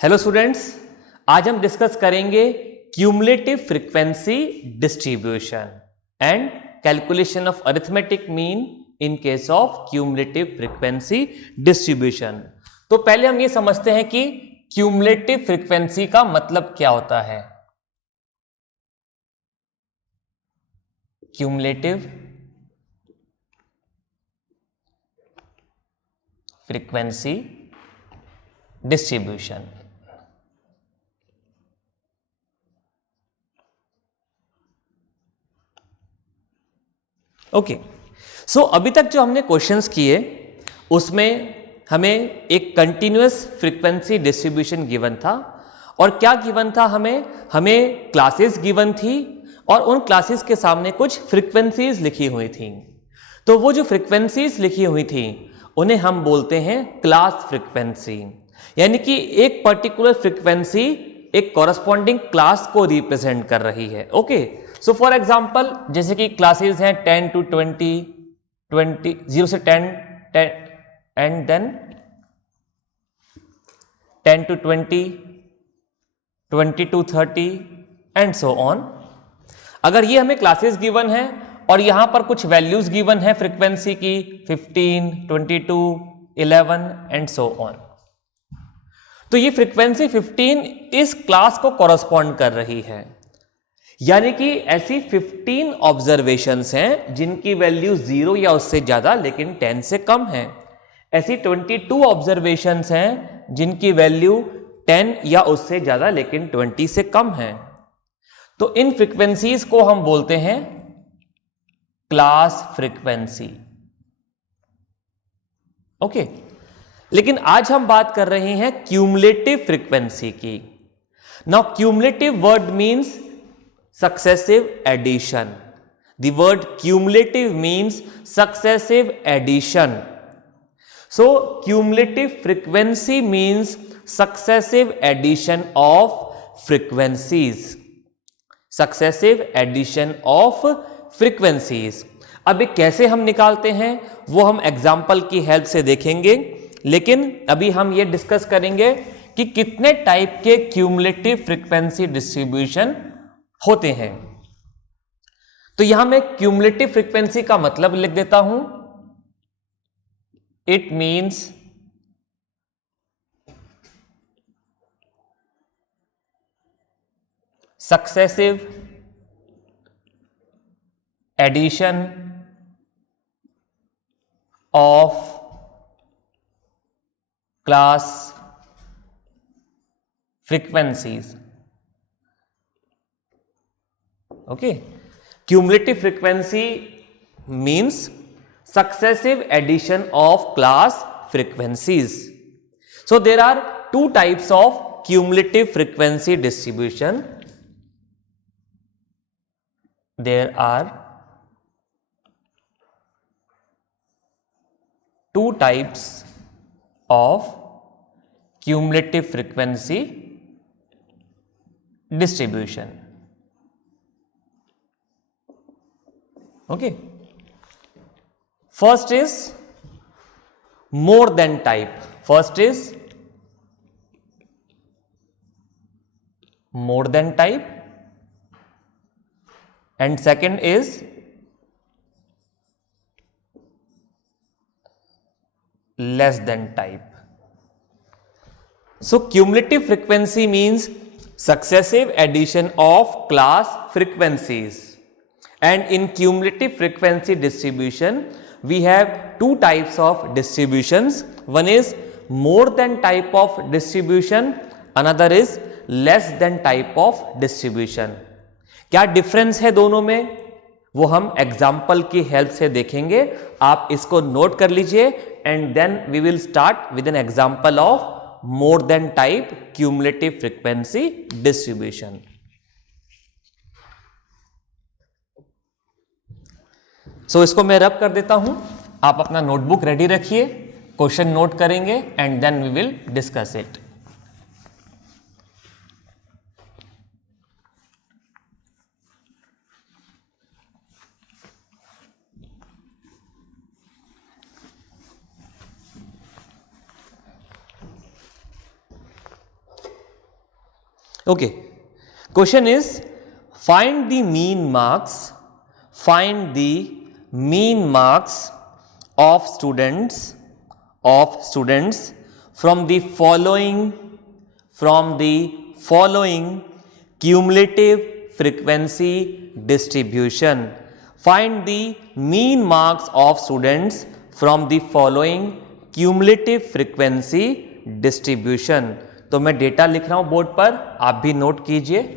Hello students, आज हम discuss करेंगे cumulative frequency distribution and calculation of arithmetic mean in case of cumulative frequency distribution. तो पहले हम ये समझते हैं कि क्यूमुलेटिव फ्रीक्वेंसी का मतलब क्या होता है। Cumulative frequency distribution. ओके, सो अभी तक जो हमने क्वेश्चंस किए उसमें हमें एक कंटिन्यूअस फ्रीक्वेंसी डिस्ट्रीब्यूशन गिवन था। और क्या गिवन था? हमें क्लासेस गिवन थी और उन क्लासेस के सामने कुछ फ्रीक्वेंसीज लिखी हुई थी। तो वो जो फ्रीक्वेंसीज लिखी हुई थी उन्हें हम बोलते हैं क्लास फ्रीक्वेंसी, यानी कि एक पर्टिकुलर फ्रीक्वेंसी एक कॉरस्पॉन्डिंग क्लास को रिप्रेजेंट कर रही है। ओके, सो फॉर एग्जांपल जैसे कि क्लासेस हैं 10 to 20, 0 से 10 and then 10 to 20, 20 to 30 and so on. अगर ये हमें क्लासेस गिवन है और यहां पर कुछ वैल्यूज गिवन है फ्रीक्वेंसी की 15, 22, 11 एंड सो ऑन, तो ये फ्रीक्वेंसी 15 इस क्लास को कॉरस्पॉन्ड कर रही है। यानी कि ऐसी 15 ऑब्जर्वेशंस हैं जिनकी वैल्यू 0 या उससे ज्यादा लेकिन 10 से कम है। ऐसी 22 ऑब्जर्वेशंस हैं जिनकी वैल्यू 10 या उससे ज्यादा लेकिन 20 से कम है। तो इन फ्रीक्वेंसीज को हम बोलते हैं क्लास फ्रीक्वेंसी। ओके, लेकिन आज हम बात कर रहे हैं क्यूमुलेटिव फ्रीक्वेंसी की। Now cumulative word means successive addition. The word cumulative means successive addition. So cumulative frequency means successive addition of frequencies. Successive addition of frequencies. अब ये कैसे हम निकालते हैं वो हम एग्जाम्पल की हेल्प से देखेंगे, लेकिन अभी हम ये डिस्कस करेंगे कि कितने टाइप के क्यूमुलेटिव फ्रीक्वेंसी डिस्ट्रीब्यूशन होते हैं। तो यहां मैं क्यूमुलेटिव फ्रीक्वेंसी का मतलब लिख देता हूं। It means successive addition of class frequencies. Okay, cumulative frequency means successive addition of class frequencies. So there are two types of cumulative frequency distribution. There are two types of cumulative frequency distribution. Okay, first is more than type. First is more than type and second is less than type. So cumulative frequency means successive addition of class frequencies. And in cumulative frequency distribution, we have two types of distributions. One is more than type of distribution, another is less than type of distribution. क्या difference है दोनों में वो हम example की help से देखेंगे। आप इसको नोट कर लीजिए and then we will start with an example of more than type cumulative frequency distribution. So इसको मैं रब कर देता हूं। आप अपना नोटबुक रेडी रखिए, क्वेश्चन नोट करेंगे and then we will discuss it. Okay, question is find the mean marks of students from the following cumulative frequency distribution. Find the mean marks of students from the following cumulative frequency distribution. तो मैं data लिख रहा हूं board पर, आप भी note कीजिए.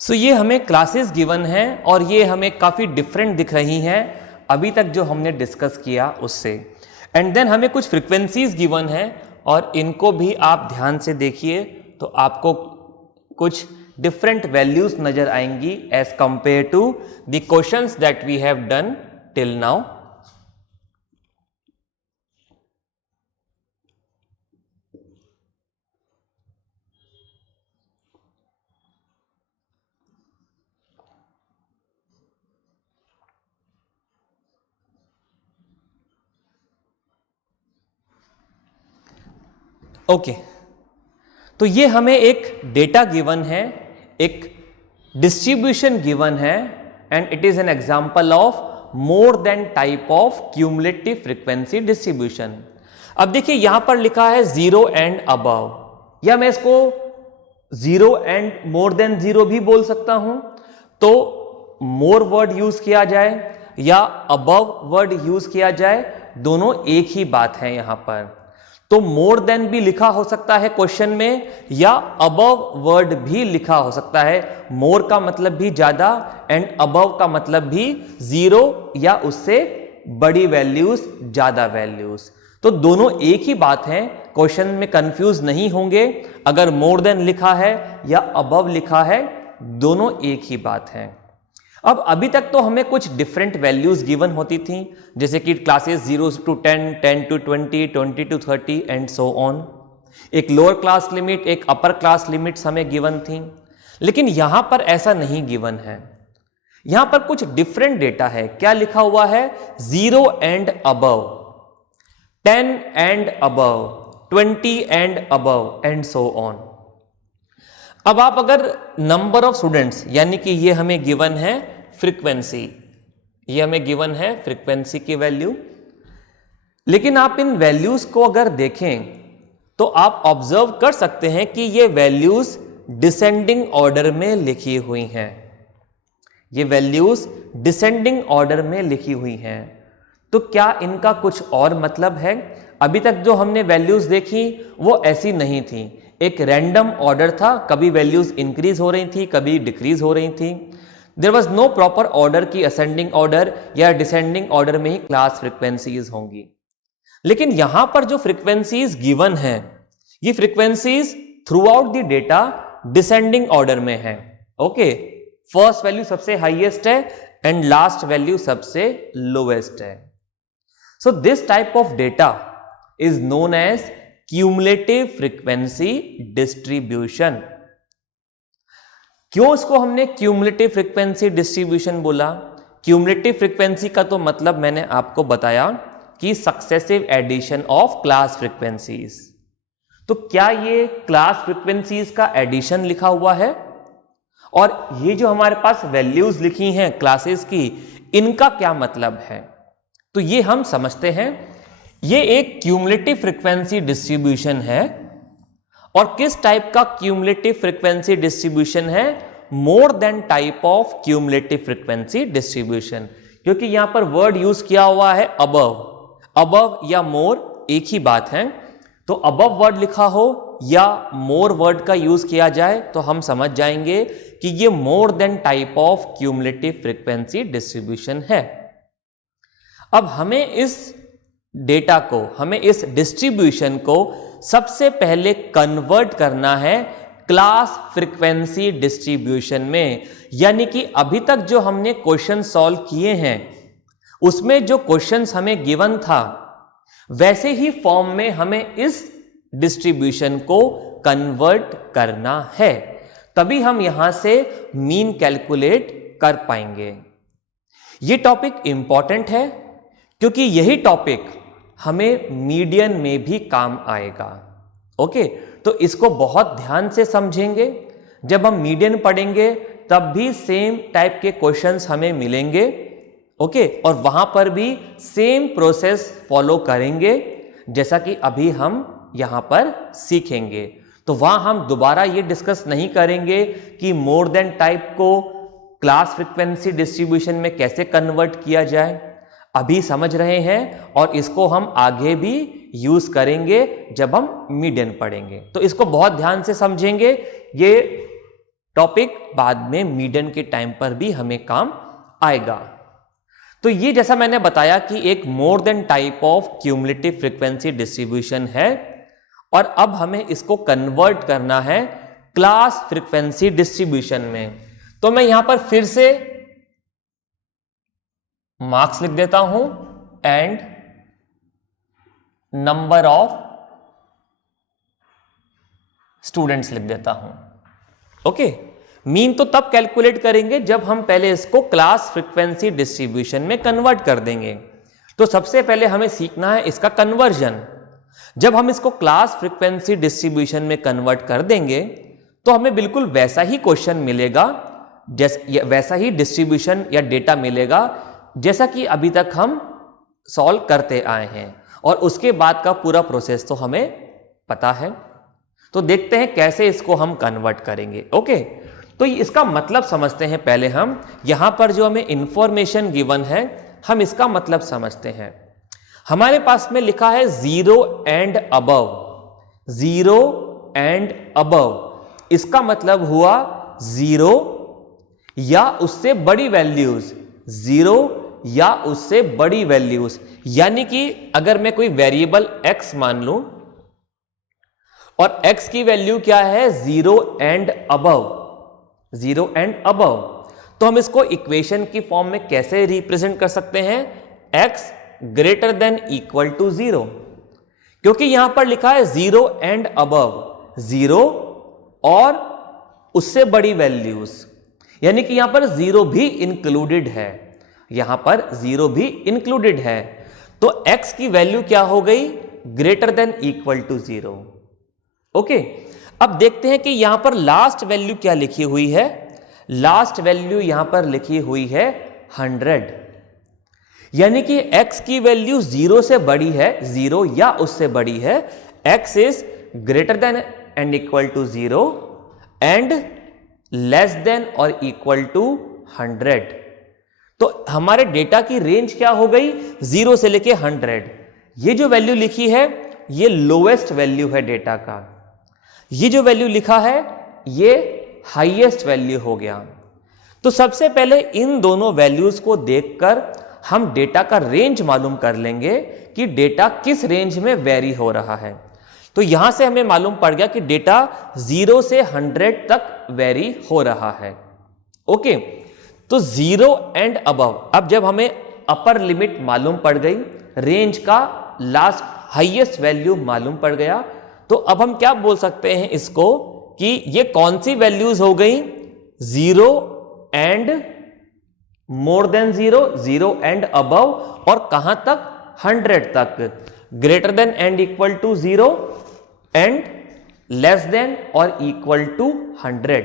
सो ये हमें क्लासेस गिवन हैं और ये हमें काफ़ी डिफरेंट दिख रही हैं अभी तक जो हमने डिस्कस किया उससे. एंड देन हमें कुछ फ्रीक्वेंसीज गिवन हैं और इनको भी आप ध्यान से देखिए तो आपको कुछ डिफरेंट वैल्यूज नजर आएंगी as compared to the questions that we have done till now. Okay, तो ये हमें एक डेटा गिवन है, एक डिस्ट्रीब्यूशन गिवन है and it is an example of more than type of cumulative frequency distribution. अब देखिए यहां पर लिखा है 0 एंड अबव, या मैं इसको 0 एंड मोर देन 0 भी बोल सकता हूं. तो मोर वर्ड यूज किया जाए या अबव वर्ड यूज किया जाए, दोनों एक ही बात है यहां पर. तो मोर देन भी लिखा हो सकता है क्वेश्चन में या अबव वर्ड भी लिखा हो सकता है. मोर का मतलब भी ज्यादा एंड अबव का मतलब भी 0 या उससे बड़ी वैल्यूज, ज्यादा वैल्यूज. तो दोनों एक ही बात है, क्वेश्चन में कंफ्यूज नहीं होंगे. अगर मोर देन लिखा है या अबव लिखा है, दोनों एक ही बात है. अब अभी तक तो हमें कुछ डिफरेंट वैल्यूज गिवन होती थी, जैसे कि classes 0 to 10, 10 to 20, 20 to 30 and so on. एक लोअर क्लास लिमिट, एक अपर क्लास लिमिट्स हमें गिवन थी. लेकिन यहां पर ऐसा नहीं गिवन है, यहां पर कुछ डिफरेंट डेटा है. क्या लिखा हुआ है? 0 and above, 10 and above, 20 and above and so on. अब आप अगर नंबर ऑफ स्टूडेंट्स, यानी कि ये हमें गिवन है फ्रीक्वेंसी, ये हमें गिवन है फ्रीक्वेंसी की वैल्यू. लेकिन आप इन वैल्यूज को अगर देखें तो आप ऑब्जर्व कर सकते हैं कि ये वैल्यूज डिसेंडिंग ऑर्डर में लिखी हुई हैं. ये वैल्यूज डिसेंडिंग ऑर्डर में लिखी हुई हैं. तो क्या इनका कुछ और मतलब है? अभी तक जो हमने वैल्यूज देखी वो ऐसी नहीं थी, एक रैंडम ऑर्डर था. कभी वैल्यूज इंक्रीज हो रही थी, कभी डिक्रीज हो रही थी. There was no proper order की असेंडिंग ऑर्डर या डिसेंडिंग ऑर्डर में ही क्लास फ्रीक्वेंसीज होंगी. लेकिन यहां पर जो फ्रीक्वेंसीज गिवन है, ये frequencies throughout the data descending order में है. ओके, फर्स्ट वैल्यू सबसे हाईएस्ट है एंड लास्ट वैल्यू सबसे लोएस्ट है. So this type of data is known as cumulative frequency distribution. क्यों इसको हमने क्यूमुलेटिव फ्रीक्वेंसी डिस्ट्रीब्यूशन बोला? क्यूमुलेटिव फ्रीक्वेंसी का तो मतलब मैंने आपको बताया कि successive addition of class frequencies. तो क्या ये क्लास फ्रीक्वेंसीज का एडिशन लिखा हुआ है, और ये जो हमारे पास वैल्यूज लिखी हैं क्लासेस की, इनका क्या मतलब है? तो ये हम समझते हैं। ये एक क्यूमुलेटिव फ्रीक्वेंसी डिस्ट्रीब्यूशन है, और किस टाइप का क्यूमुलेटिव फ्रीक्वेंसी डिस्ट्रीब्यूशन है? मोर than type of cumulative frequency distribution, क्योंकि यहां पर वर्ड यूज किया हुआ है अबव। अबव या मोर एक ही बात है, तो अबव वर्ड लिखा हो या मोर वर्ड का यूज किया जाए तो हम समझ जाएंगे कि ये मोर than type of cumulative frequency distribution है। अब हमें इस डेटा को, हमें इस डिस्ट्रीब्यूशन को सबसे पहले कन्वर्ट करना है क्लास फ्रीक्वेंसी डिस्ट्रीब्यूशन में। यानी कि अभी तक जो हमने क्वेश्चन सॉल्व किए हैं उसमें जो क्वेश्चंस हमें गिवन था वैसे ही फॉर्म में हमें इस डिस्ट्रीब्यूशन को कन्वर्ट करना है, तभी हम यहां से मीन कैलकुलेट कर पाएंगे। यह टॉपिक इंपॉर्टेंट है क्योंकि यही टॉपिक हमें मीडियन में भी काम आएगा। ओके, तो इसको बहुत ध्यान से समझेंगे। जब हम मीडियन पढ़ेंगे तब भी सेम टाइप के क्वेश्चंस हमें मिलेंगे। ओके, और वहां पर भी सेम प्रोसेस फॉलो करेंगे जैसा कि अभी हम यहां पर सीखेंगे। तो वहां हम दोबारा ये डिस्कस नहीं करेंगे कि मोर देन टाइप को क्लास फ्रीक्वेंसी डिस्ट्रीब्यूशन में कैसे कन्वर्ट किया जाए। अभी समझ रहे हैं, और इसको हम आगे भी यूज करेंगे जब हम मीडियन पढ़ेंगे। तो इसको बहुत ध्यान से समझेंगे। ये टॉपिक बाद में मीडियन के टाइम पर भी हमें काम आएगा। तो ये जैसा मैंने बताया कि एक more than type of cumulative frequency distribution है, और अब हमें इसको कन्वर्ट करना है क्लास फ्रीक्वेंसी डिस्ट्रीब्यूशन में। तो मैं यहां पर फिर से मार्क्स लिख देता हूं एंड नंबर ऑफ स्टूडेंट्स लिख देता हूं। ओके, मीन तो तब कैलकुलेट करेंगे जब हम पहले इसको क्लास फ्रीक्वेंसी डिस्ट्रीब्यूशन में कन्वर्ट कर देंगे। तो सबसे पहले हमें सीखना है इसका कन्वर्जन। जब हम इसको क्लास फ्रीक्वेंसी डिस्ट्रीब्यूशन में कन्वर्ट कर देंगे तो हमें बिल्कुल वैसा ही क्वेश्चन मिलेगा, जैसे वैसा ही डिस्ट्रीब्यूशन या डेटा मिलेगा जैसा कि अभी तक हम सॉल्व करते आए हैं, और उसके बाद का पूरा प्रोसेस तो हमें पता है। तो देखते हैं कैसे इसको हम कन्वर्ट करेंगे। ओके, तो इसका मतलब समझते हैं पहले हम। यहां पर जो हमें इंफॉर्मेशन गिवन है हम इसका मतलब समझते हैं। हमारे पास में लिखा है 0 एंड अबव। 0 एंड अबव इसका मतलब हुआ 0 या उससे बड़ी वैल्यूज, 0 या उससे बड़ी वैल्यूज। यानी कि अगर मैं कोई वेरिएबल x मान लूं और x की वैल्यू क्या है 0 एंड अबव, 0 एंड अबव, तो हम इसको इक्वेशन की फॉर्म में कैसे रिप्रेजेंट कर सकते हैं? x greater than equal to 0, क्योंकि यहां पर लिखा है 0 एंड अबव, 0 और उससे बड़ी वैल्यूज, यानी कि यहां पर 0 भी इंक्लूडेड है। यहां पर 0 भी इंक्लूडेड है, तो x की वैल्यू क्या हो गई? Greater than equal to 0। Okay, अब देखते हैं कि यहां पर लास्ट वैल्यू क्या लिखी हुई है। लास्ट वैल्यू यहां पर लिखी हुई है 100, यानी कि x की वैल्यू 0 से बड़ी है, 0 या उससे बड़ी है। x is greater than and equal to 0 and less than और इक्वल टू 100। तो हमारे डेटा की रेंज क्या हो गई? 0 से लेके 100। ये जो वैल्यू लिखी है ये लोएस्ट वैल्यू है डेटा का, ये जो वैल्यू लिखा है ये हाईएस्ट वैल्यू हो गया। तो सबसे पहले इन दोनों वैल्यूज को देखकर हम डेटा का रेंज मालूम कर लेंगे कि डेटा किस रेंज में वेरी हो रहा है। तो यहां से हमें मालूम पड़ गया कि डेटा 0 से 100 तक वेरी हो रहा है। ओके, तो 0 एंड अबव, अब जब हमें अपर लिमिट मालूम पड़ गई, रेंज का लास्ट हाईएस्ट वैल्यू मालूम पड़ गया, तो अब हम क्या बोल सकते हैं इसको कि ये कौन सी वैल्यूज हो गई? 0 and more than 0, 0 and above, और कहां तक, 100 तक, greater than and equal to 0 and less than और इक्वल टू 100।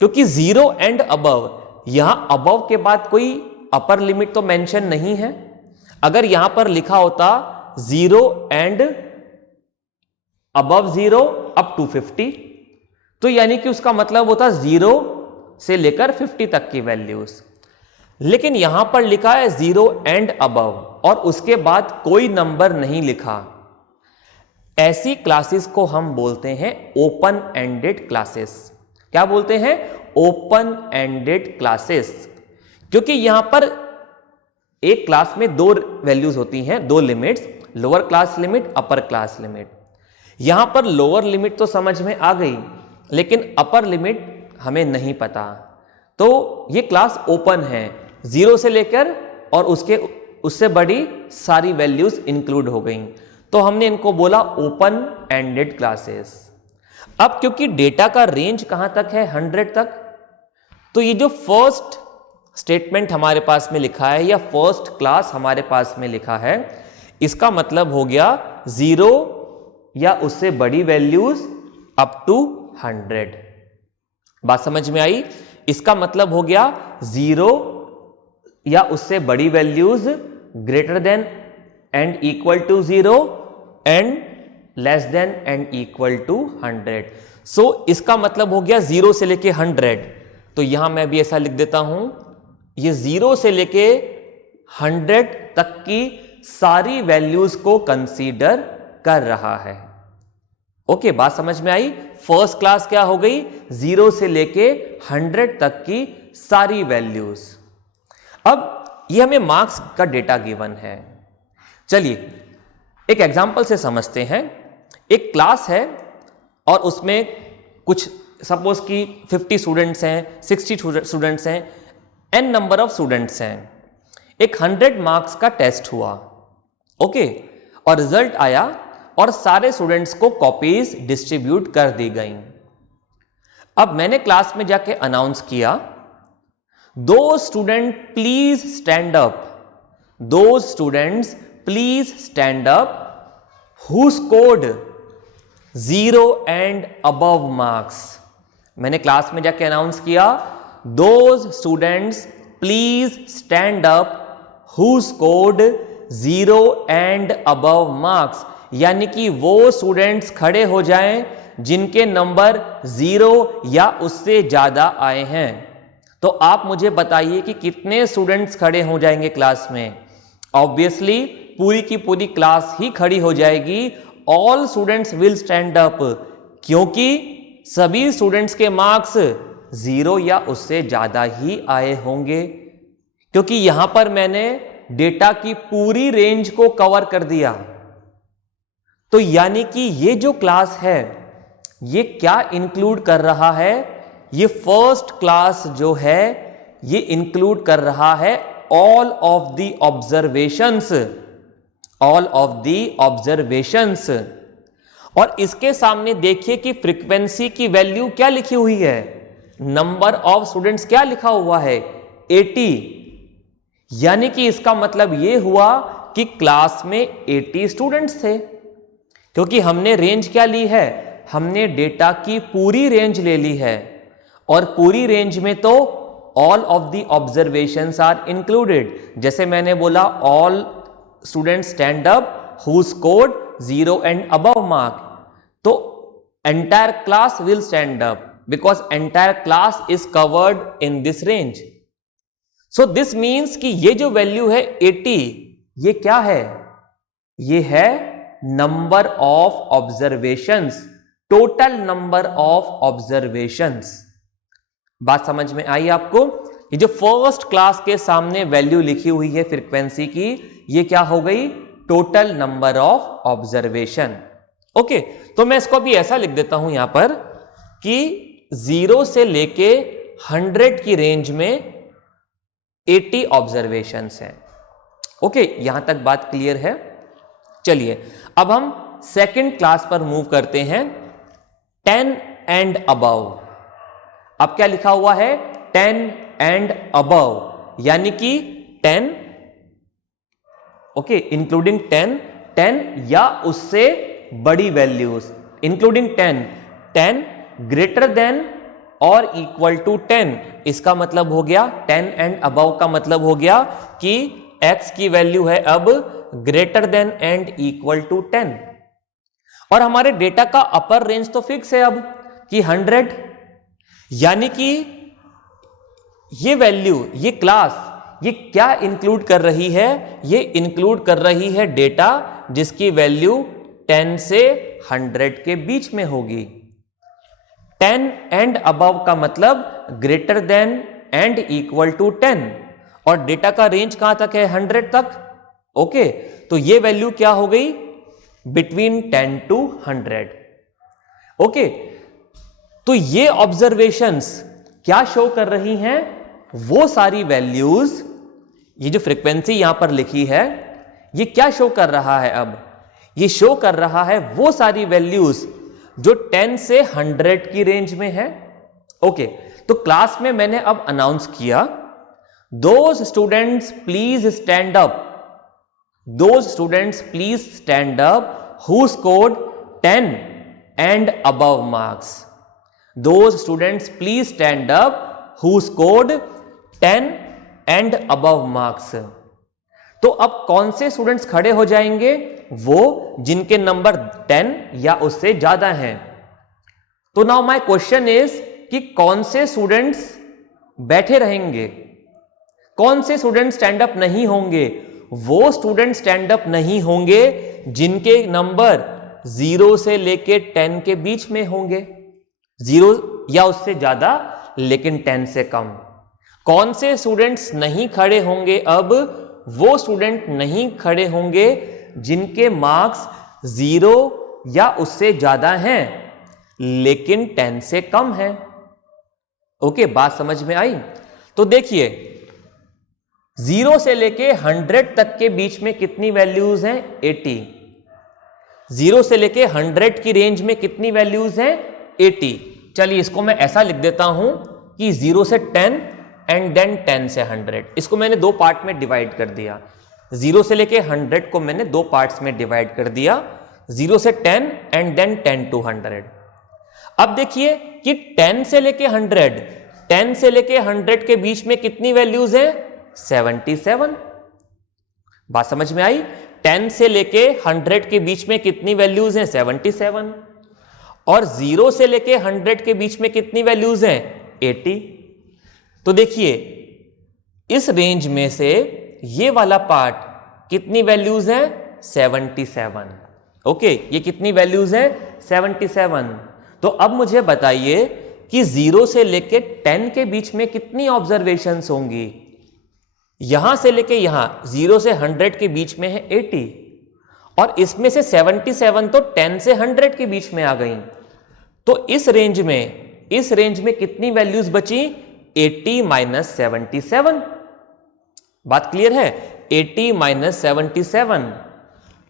क्योंकि 0 एंड अबव, यहां अबव के बाद कोई अपर लिमिट तो मेंशन नहीं है। अगर यहां पर लिखा होता 0 एंड अबव 0 अप टू 50, तो यानी कि उसका मतलब होता 0 से लेकर 50 तक की वैल्यूज। लेकिन यहां पर लिखा है 0 एंड अबव और उसके बाद कोई नंबर नहीं लिखा। ऐसी क्लासेस को हम बोलते हैं ओपन एंडेड क्लासेस। क्या बोलते हैं? Open ended classes. क्योंकि यहां पर एक क्लास में दो वैल्यूज होती हैं, दो limits, lower class limit, upper class limit. यहां पर लोअर लिमिट तो समझ में आ गई, लेकिन अपर लिमिट हमें नहीं पता। तो ये क्लास ओपन है, 0 से लेकर और उससे बड़ी सारी वैल्यूज इंक्लूड हो गई, तो हमने इनको बोला ओपन एंडेड क्लासेस। अब क्योंकि डेटा का रेंज कहां तक है, 100 तक, तो ये जो फर्स्ट स्टेटमेंट हमारे पास में लिखा है या फर्स्ट क्लास हमारे पास में लिखा है, इसका मतलब हो गया 0 या उससे बड़ी वैल्यूज अप टू 100। बात समझ में आई? इसका मतलब हो गया 0 या उससे बड़ी values greater than and equal to 0 and less than and equal to 100। So इसका मतलब हो गया 0 से लेके 100। तो यहां मैं भी ऐसा लिख देता हूं, ये 0 से लेके 100 तक की सारी वैल्यूज को कंसीडर कर रहा है। ओके, बात समझ में आई? फर्स्ट क्लास क्या हो गई? 0 से लेके 100 तक की सारी वैल्यूज। अब ये हमें मार्क्स का डेटा गिवन है। चलिए एक एग्जांपल से समझते हैं। एक क्लास है और उसमें कुछ सपोज कि 50 स्टूडेंट्स हैं, 60 स्टूडेंट्स हैं, n नंबर ऑफ स्टूडेंट्स हैं। एक 100 मार्क्स का टेस्ट हुआ, ओके, और रिजल्ट आया और सारे स्टूडेंट्स को कॉपीज डिस्ट्रीब्यूट कर दी गई। अब मैंने क्लास में जाके अनाउंस किया, दो स्टूडेंट प्लीज स्टैंड अप, दो students please stand up who scored 0 and above marks. मैंने क्लास में जाके अनाउंस किया, those students please stand up who scored 0 and above marks. यानी कि वो स्टूडेंट्स खड़े हो जाएं जिनके नंबर 0 या उससे ज्यादा आए हैं। तो आप मुझे बताइए कि कितने स्टूडेंट्स खड़े हो जाएंगे क्लास में? ऑब्वियसली पूरी की पूरी क्लास ही खड़ी हो जाएगी। All students will stand up, क्योंकि सभी स्टूडेंट्स के मार्क्स 0 या उससे ज्यादा ही आए होंगे। क्योंकि यहां पर मैंने डेटा की पूरी रेंज को कवर कर दिया। तो यानी कि ये जो क्लास है ये क्या इंक्लूड कर रहा है? ये फर्स्ट क्लास जो है ये इंक्लूड कर रहा है all of the observations, all of the observations. और इसके सामने देखिए कि फ्रीक्वेंसी की वैल्यू क्या लिखी हुई है, नंबर ऑफ स्टूडेंट्स क्या लिखा हुआ है, 80। यानी कि इसका मतलब यह हुआ कि क्लास में 80 स्टूडेंट्स थे। क्योंकि हमने रेंज क्या ली है, हमने डेटा की पूरी रेंज ले ली है, और पूरी रेंज में तो all of the observations are included. जैसे मैंने बोला, all students stand up who scored 0 and above mark, तो entire class will stand up because entire class is covered in this range. So this means कि ये जो value है 80, ये क्या है? ये है number of observations, total number of observations. बात समझ में आई आपको? ये जो फर्स्ट क्लास के सामने वैल्यू लिखी हुई है फ्रीक्वेंसी की, ये क्या हो गई? Total number of observation. Okay, तो मैं इसको भी ऐसा लिख देता हूं यहां पर कि 0 से लेके 100 की रेंज में 80 ऑब्जर्वेशंस हैं। ओके, यहां तक बात क्लियर है? चलिए अब हम सेकंड क्लास पर मूव करते हैं, 10 एंड अबव। अब क्या लिखा हुआ है? 10 एंड अबव। यानी कि 10, ओके, इंक्लूडिंग 10 या उससे बड़ी वैल्यूज, इंक्लूडिंग 10 ग्रेटर देन और इक्वल टू 10। इसका मतलब हो गया 10 एंड अबव का मतलब हो गया कि x की वैल्यू है अब greater than and equal to 10। और हमारे डेटा का अपर रेंज तो फिक्स है अब कि 100, यानी कि ये वैल्यू, ये क्लास, ये क्या इंक्लूड कर रही है? ये इंक्लूड कर रही है डेटा जिसकी वैल्यू 10 से 100 के बीच में होगी। 10 एंड अबव का मतलब greater than and equal to 10, और डेटा का रेंज कहां तक है? 100 तक। ओके, तो ये वैल्यू क्या हो गई? Between 10 to 100। ओके, तो ये ऑब्जर्वेशंस क्या शो कर रही हैं? वो सारी वैल्यूज, ये जो फ्रीक्वेंसी यहां पर लिखी है, ये क्या शो कर रहा है? अब ये शो कर रहा है वो सारी वैल्यूज जो 10 से 100 की रेंज में है। ओके, तो क्लास में मैंने अब अनाउंस किया, those students please stand up, those students please stand up who scored 10 and above marks, those students please stand up who scored 10 and above marks. तो अब कौन से स्टूडेंट्स खड़े हो जाएंगे? वो जिनके नंबर 10 या उससे ज्यादा हैं। तो नाउ माय क्वेश्चन इज कि कौन से स्टूडेंट्स बैठे रहेंगे, कौन से स्टूडेंट स्टैंड अप नहीं होंगे? वो स्टूडेंट स्टैंड अप नहीं होंगे जिनके नंबर 0 से लेके 10 के बीच में होंगे, 0 या उससे ज्यादा लेकिन 10 से कम। कौन से स्टूडेंट्स नहीं खड़े होंगे? अब वो स्टूडेंट नहीं खड़े होंगे जिनके मार्क्स 0 या उससे ज्यादा हैं लेकिन 10 से कम है। ओके, बात समझ में आई? तो देखिए, 0 से लेके 100 तक के बीच में कितनी वैल्यूज हैं? 80। 0 से लेके 100 की रेंज में कितनी वैल्यूज हैं? 80। चलिए इसको मैं ऐसा लिख देता हूं कि 0 से 10 एंड देन 10 से 100। इसको मैंने दो पार्ट में डिवाइड कर दिया। 0 से लेके 100 को मैंने दो पार्ट्स में डिवाइड कर दिया, 0 से 10 एंड देन 10 टू 100। अब देखिए कि 10 से लेके 100, 10 से लेके 100 के बीच में कितनी वैल्यूज हैं? 77। बात समझ में आई? 10 से लेके 100 के बीच में कितनी वैल्यूज हैं? 77। और 0 से लेके 100 के बीच में कितनी वैल्यूज हैं? 80। तो देखिए, इस रेंज में से ये वाला पार्ट कितनी वैल्यूज हैं? 77। ओके, ये कितनी वैल्यूज हैं? 77। तो अब मुझे बताइए कि 0 से लेके 10 के बीच में कितनी ऑब्जर्वेशंस होंगी? यहां से लेके यहां 0 से 100 के बीच में है 80, और इसमें से 77 तो 10 से 100 के बीच में आ गई। तो इस रेंज में कितनी वैल्यूज बची? 80 माइनस 77। बात क्लियर है? 80 माइनस 77।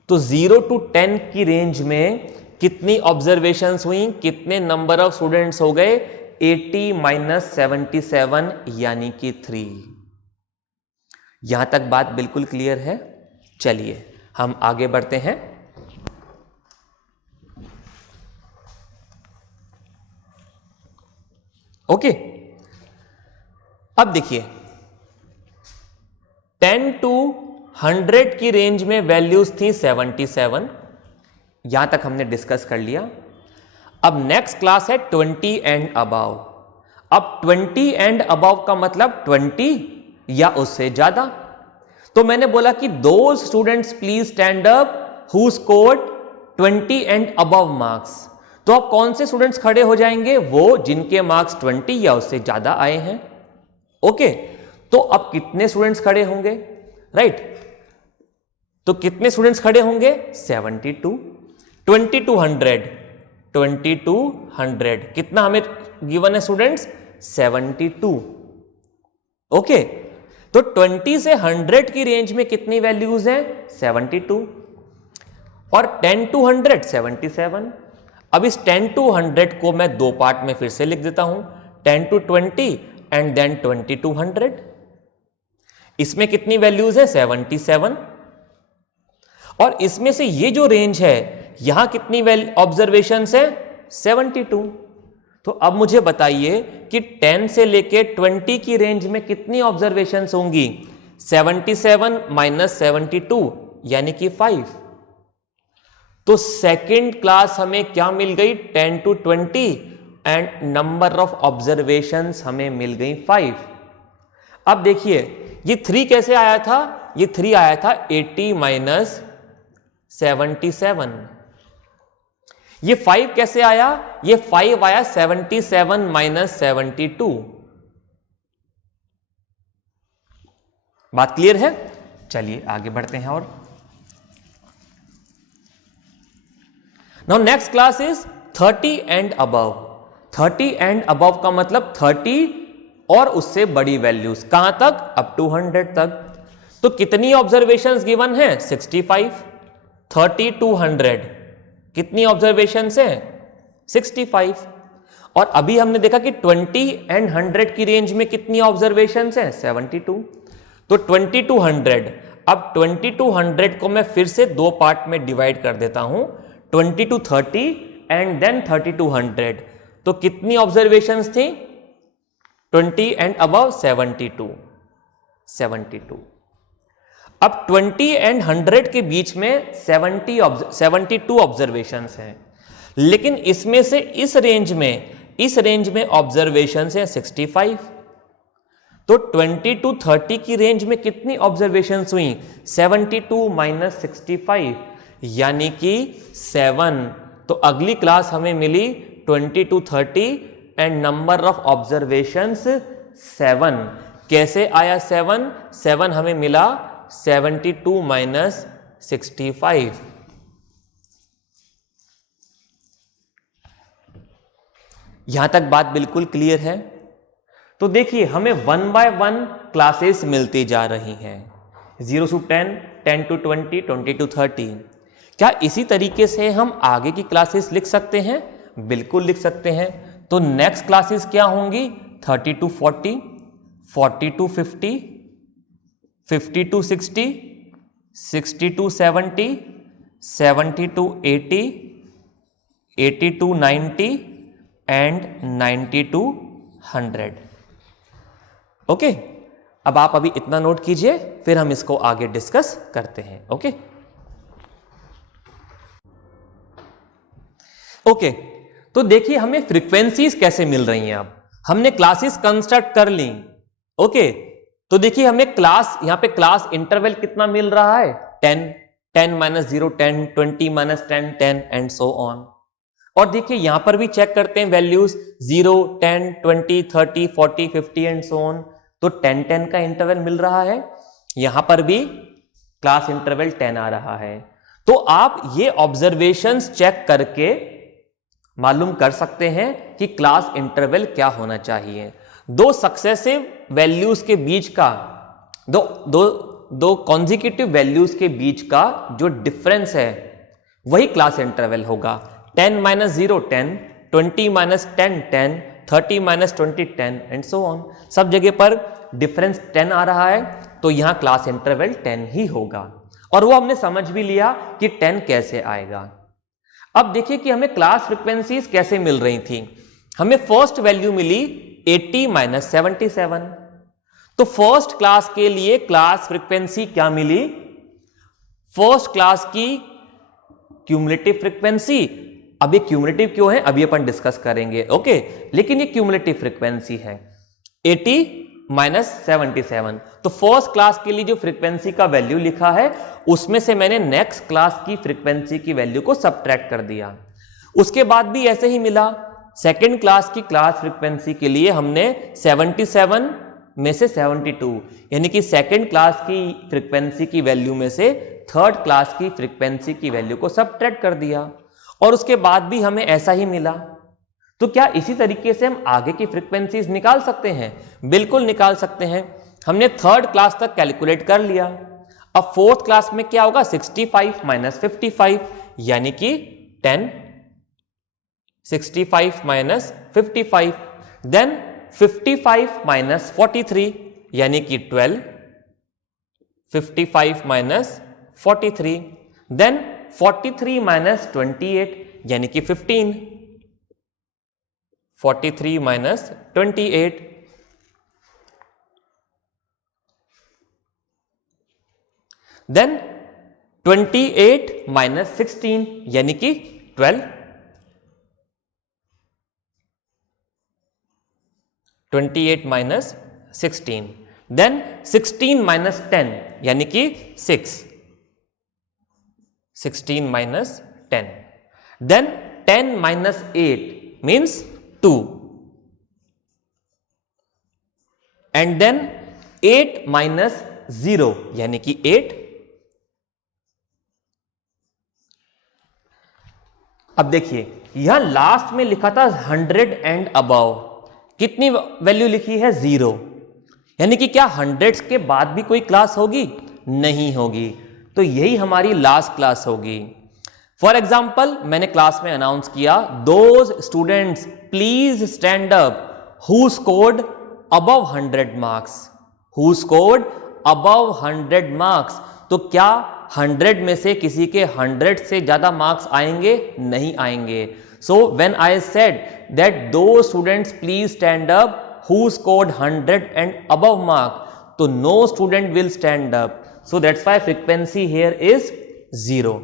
तो 0 टू 10 की रेंज में कितनी ऑब्जर्वेशंस हुई? कितने नंबर ऑफ स्टूडेंट्स हो गए? 80 माइनस 77 यानी कि 3। यहां तक बात बिल्कुल क्लियर है? चलिए हम आगे बढ़ते हैं। ओके, अब देखिए 10 टू 100 की रेंज में वैल्यूज थी 77, यहां तक हमने डिस्कस कर लिया। अब नेक्स्ट क्लास है 20 एंड अबव। अब 20 एंड अबव का मतलब 20 या उससे ज्यादा। तो मैंने बोला कि those students please stand up who scored 20 and above marks. तो अब कौन से स्टूडेंट्स खड़े हो जाएंगे? वो जिनके मार्क्स 20 या उससे ज्यादा आए हैं। ओके, तो अब कितने स्टूडेंट्स खड़े होंगे? राइट, तो कितने स्टूडेंट्स खड़े होंगे? 72। 20 टू 100, 20 टू 100 कितना हमें गिवन है स्टूडेंट्स? 72। ओके, तो 20 से 100 की रेंज में कितनी वैल्यूज हैं? 72। और 10 टू 100 77। अब इस 10 टू 100 को मैं दो पार्ट में फिर से लिख देता हूं, 10 टू 20 एंड देन 20 टू 100। इसमें कितनी वैल्यूज है 77, और इसमें से ये जो रेंज है यहां कितनी ऑब्जर्वेशंस है 72। तो अब मुझे बताइए कि 10 से लेके 20 की रेंज में कितनी ऑब्जर्वेशंस होंगी 77 माइनस 72 यानी कि 5। तो सेकेंड क्लास हमें क्या मिल गई 10 to 20 and number of observations हमें मिल गई 5। अब देखिए ये 3 कैसे आया था, ये 3 आया था 80 माइनस 77। ये 5 कैसे आया, ये 5 आया 77 माइनस 72। बात क्लियर है? चलिए आगे बढ़ते हैं। और now next class is 30 and above. 30 and above का मतलब 30 और उससे बड़ी वैल्यूज, कहां तक, अप टू 100 तक। तो कितनी ऑब्जर्वेशंस गिवन है 65, 30 to 100 कितनी ऑब्जर्वेशंस है 65। और अभी हमने देखा कि 20 एंड 100 की रेंज में कितनी ऑब्जर्वेशंस है 72। तो 20 to 100, अब 20 to 100 को मैं फिर से दो पार्ट में डिवाइड कर देता हूं, 20 to 30 एंड देन 30 to 100। तो कितनी ऑब्जर्वेशंस थी 20 एंड अबव 72। अब 20 एंड 100 के बीच में 72 ऑब्जर्वेशंस हैं, लेकिन इसमें से इस रेंज में ऑब्जर्वेशंस हैं 65। तो 20 to 30 की रेंज में कितनी ऑब्जर्वेशंस हुई 72 माइनस 65 यानी कि 7। तो अगली क्लास हमें मिली 20 to 30 and number of observations 7। कैसे आया 7 हमें मिला 72 माइनस 65। यहां तक बात बिल्कुल क्लियर है? तो देखिए हमें 1 by 1 क्लासेस मिलती जा रही हैं, 0 to 10, 10 to 20, 20 to 30। क्या इसी तरीके से हम आगे की क्लासेस लिख सकते हैं? बिल्कुल लिख सकते हैं। तो नेक्स्ट क्लासेस क्या होंगी 30 to 40, 40 to 50, 50 to 60, 60 to 70, 70 to 80, 80 to 90 and 90 to 100। Okay, अब आप अभी इतना नोट कीजिए, फिर हम इसको आगे डिस्कस करते हैं। ओके ओके, तो देखिए हमें फ्रीक्वेंसीज कैसे मिल रही हैं। अब हमने क्लासेस कंस्ट्रक्ट कर ली। ओके, तो देखिए हमें क्लास, यहां पे क्लास इंटरवल कितना मिल रहा है 10, 10 minus 0 10, 20 minus 10 10 and so on. और देखिए यहां पर भी चेक करते हैं वैल्यूज 0, 10, 20, 30, 40, 50 एंड सो ऑन। तो 10 10 का इंटरवल मिल रहा है, यहां पर भी क्लास इंटरवल 10 आ रहा है। तो आप ये ऑब्जर्वेशंस चेक करके मालूम कर सकते हैं कि क्लास इंटरवल क्या होना चाहिए। दो सक्सेसिव वैल्यूज के बीच का, दो कॉन्जिक्यूटिव वैल्यूज के बीच का जो डिफरेंस है वही क्लास इंटरवल होगा। 10 minus 0 10, 20 minus 10 10, 30 minus 20 10 and so on. सब जगह पर डिफरेंस 10 आ रहा है, तो यहां क्लास इंटरवल 10 ही होगा। और वो हमने समझ भी लिया कि 10 कैसे आएगा। अब देखिए कि हमें क्लास फ्रीक्वेंसीज कैसे मिल रही थी। हमें फर्स्ट वैल्यू मिली 80 माइनस 77। तो फर्स्ट क्लास के लिए क्लास फ्रीक्वेंसी क्या मिली, फर्स्ट क्लास की क्यूमुलेटिव फ्रीक्वेंसी। अब ये क्यूमुलेटिव क्यों है अभी अपन डिस्कस करेंगे। ओके, लेकिन ये क्यूमुलेटिव फ्रीक्वेंसी है 80 माइनस 77। तो फर्स्ट क्लास के लिए जो फ्रीक्वेंसी का वैल्यू लिखा है उसमें से मैंने नेक्स्ट क्लास की फ्रीक्वेंसी की वैल्यू को सब्ट्रैक्ट कर दिया। उसके बाद भी ऐसे ही मिला, सेकेंड क्लास की क्लास फ्रीक्वेंसी के लिए हमने 77 में से 72 यानी कि सेकेंड क्लास की फ्रीक्वेंसी की वैल्यू में से थर्ड क्लास की फ्रीक्वेंसी की वैल्यू को सब्ट्रैक्ट कर दिया, और उसके बाद भी हमें ऐसा ही मिला। तो क्या इसी तरीके से हम आगे की फ्रीक्वेंसीज निकाल सकते हैं? बिल्कुल निकाल सकते हैं। हमने थर्ड क्लास तक कैलकुलेट कर लिया। अब फोर्थ क्लास में क्या होगा 65 माइनस 55 यानी कि 10, 65 माइनस 55, देन 55 माइनस 43 यानी कि 12, 55 माइनस 43, देन 43 माइनस 28 यानी कि 15, 43 माइनस 28, देन 28 माइनस 16 यानी कि 12, 28 माइनस 16, देन 16 माइनस 10 यानी कि 6, 16 minus 10, then 10 minus 8 means 2, and then 8 minus 0 यानी कि 8। अब देखिए यहां लास्ट में लिखा था 100 एंड अबव, कितनी वैल्यू लिखी है? 0, यानी कि क्या 100 के बाद भी कोई क्लास होगी? नहीं होगी, तो यही हमारी लास्ट क्लास होगी। फॉर एग्जाम्पल मैंने क्लास में अनाउंस किया, those students please stand up who scored above 100 marks, who scored above 100 marks. तो क्या 100 में से किसी के 100 से ज्यादा मार्क्स आएंगे? नहीं आएंगे। So when I said that दो students please stand up who scored 100 and above mark, तो no student will stand up, so that's why frequency here is 0।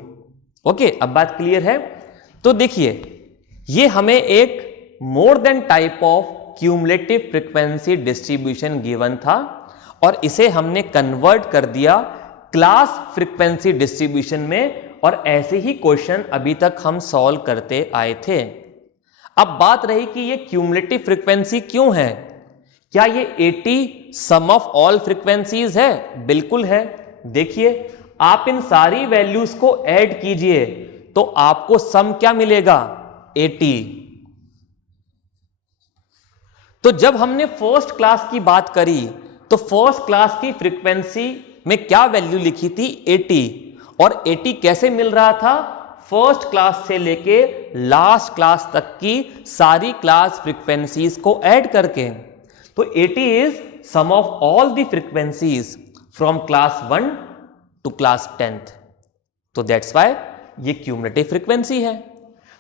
Okay, अब बात क्लियर है? तो देखिए ये हमें एक more than type of cumulative frequency distribution given था और इसे हमने कन्वर्ट कर दिया क्लास फ्रीक्वेंसी डिस्ट्रीब्यूशन में, और ऐसे ही क्वेश्चन अभी तक हम सॉल्व करते आए थे। अब बात रही कि ये क्यूमुलेटिव फ्रीक्वेंसी क्यों है? क्या ये 80 सम ऑफ ऑल फ्रीक्वेंसीज है? बिल्कुल है। देखिए आप इन सारी वैल्यूज को ऐड कीजिए तो आपको सम क्या मिलेगा? 80। तो जब हमने फर्स्ट क्लास की बात करी तो फर्स्ट क्लास की फ्रीक्वेंसी में क्या वैल्यू लिखी थी? 80, और 80 कैसे मिल रहा था? फर्स्ट क्लास से लेके लास्ट क्लास तक की सारी क्लास फ्रीक्वेंसीज को ऐड करके। तो 80 is sum of all the frequencies from class 1 to class 10th, तो दैट्स व्हाई ये क्यूमुलेटिव फ्रीक्वेंसी है।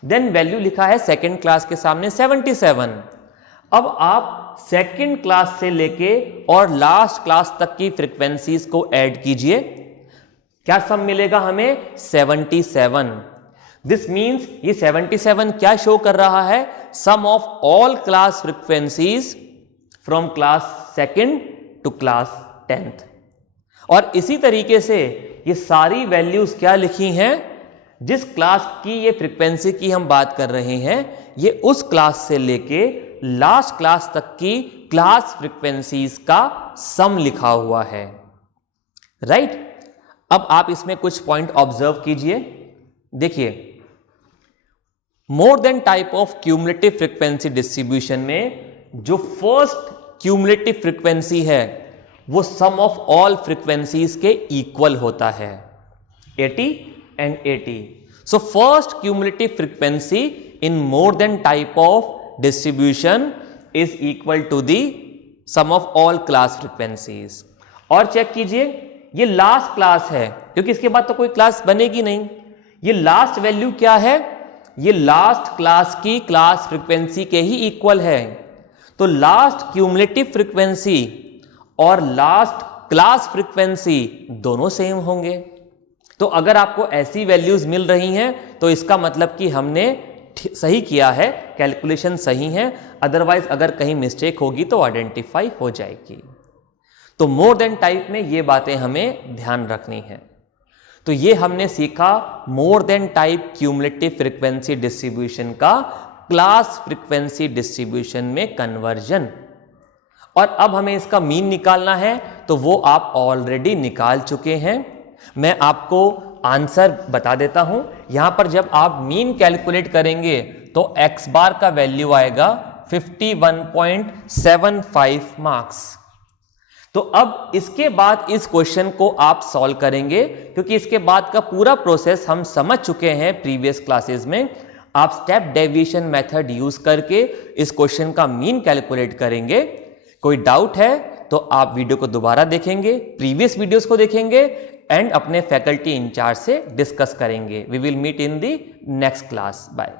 देन वैल्यू लिखा है सेकेंड क्लास के सामने 77। अब आप सेकेंड क्लास से लेके और लास्ट क्लास तक की फ्रीक्वेंसीज को ऐड कीजिए, क्या सम मिलेगा हमें? 77। दिस मींस ये 77 क्या शो कर रहा है? Sum of all class frequencies from class second to class 10th। और इसी तरीके से ये सारी वैल्यूज क्या लिखी हैं? जिस क्लास की ये फ्रीक्वेंसी की हम बात कर रहे हैं, ये उस क्लास से लेके लास्ट क्लास तक की क्लास फ्रीक्वेंसीज का सम लिखा हुआ है, राइट? अब आप इसमें कुछ पॉइंट ऑब्जर्व कीजिए। देखिए मोर than type of cumulative frequency distribution में जो फर्स्ट क्यूमुलेटिव फ्रीक्वेंसी है वो सम ऑफ ऑल फ्रीक्वेंसीज के इक्वल होता है, 80 and 80। So first cumulative frequency in more than type of distribution is equal to the sum of all class frequencies। और check कीजिए ये लास्ट क्लास है क्योंकि इसके बाद तो कोई क्लास बनेगी नहीं। ये लास्ट वैल्यू क्या है? ये लास्ट क्लास की क्लास फ्रीक्वेंसी के ही इक्वल है। तो लास्ट क्यूमुलेटिव फ्रीक्वेंसी और लास्ट क्लास फ्रीक्वेंसी दोनों सेम होंगे। तो अगर आपको ऐसी वैल्यूज मिल रही हैं तो इसका मतलब कि हमने सही किया है, कैलकुलेशन सही है। अदरवाइज अगर कहीं मिस्टेक होगी तो आइडेंटिफाई हो जाएगी। तो मोर देन टाइप में ये बातें हमें ध्यान रखनी है। तो ये हमने सीखा मोर than type cumulative frequency distribution का क्लास फ्रीक्वेंसी डिस्ट्रीब्यूशन में कन्वर्जन। और अब हमें इसका मीन निकालना है तो वो आप ऑलरेडी निकाल चुके हैं। मैं आपको आंसर बता देता हूं। यहां पर जब आप मीन कैलकुलेट करेंगे तो x बार का वैल्यू आएगा 51.75 मार्क्स। तो अब इसके बाद इस क्वेश्चन को आप सॉल्व करेंगे क्योंकि इसके बाद का पूरा प्रोसेस हम समझ चुके हैं प्रीवियस क्लासेस में। आप स्टेप डेविएशन मेथड यूज करके इस क्वेश्चन का मीन कैलकुलेट करेंगे। कोई डाउट है तो आप वीडियो को दोबारा देखेंगे, प्रीवियस वीडियोस को देखेंगे एंड अपने फैकल्टी इंचार्ज से डिस्कस करेंगे। We will meet in the next class. Bye.